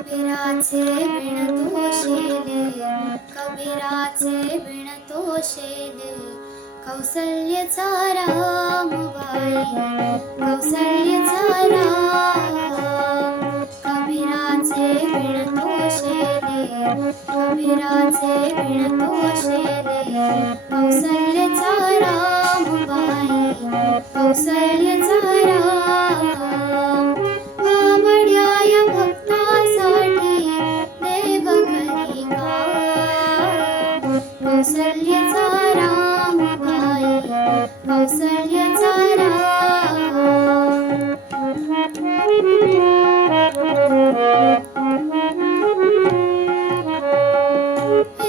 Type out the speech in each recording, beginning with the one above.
कबीराचे बिन तो शेले, कबीराचे बिन तो शेले. कौसल्यचा रामबाई, कौसल्यचा राम. कबीराचे बिन तो शेले, कबीराचे बिन तो शेले. कौसल्यचा रामबाई, कौसल्यचा राम. बाबड्याय भक्तासाठी देव करी काम. कौसल्यचा रामबाई, कौसल्यचा राम.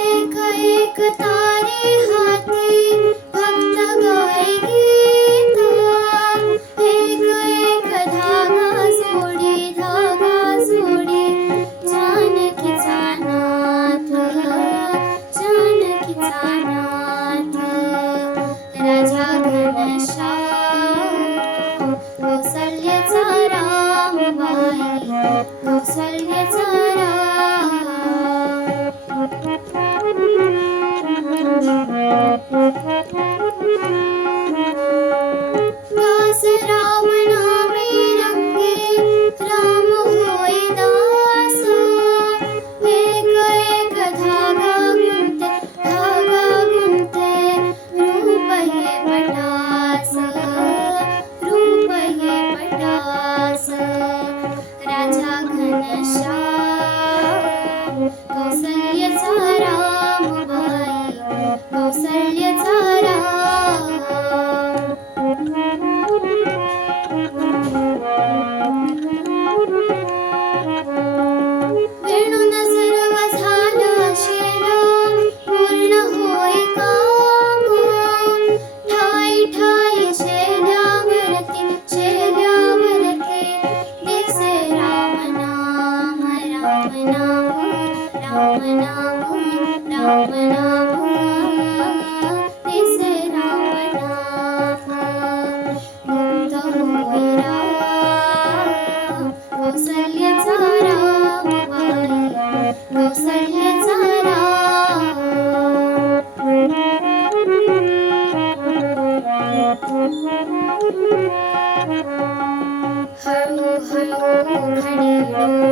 एक एक तारे हाती भक्त गाय गीता. एक एक धागा सोडी, धागा सोडी. जानकीचा नाथ, जानकीचा नाथ. राजा घनश्याम, कौसल्यचा रामबाई, कौसल्यचा राम. दास राम नामे रंगे, राम होय दास. एक एक धागा गुंते, धागा गुंते. रूप हे पटास, रूप हे पटास. राजा घनश्याम, कौसल्यचा रामबाई, कौसल्यचा राम. वेणून सर्व झालं शेला, पूर्ण होय काम. ठाई ठाई शेल्यावरती, शेल्यावरती. दिसे राम नाम, राम नाम, राम नाम, राम नाम. दिसे राम नाम. मुक्त होय राम, कौसल्यचा रामबाई, कौसल्यचा राम. हळू हळू घडलो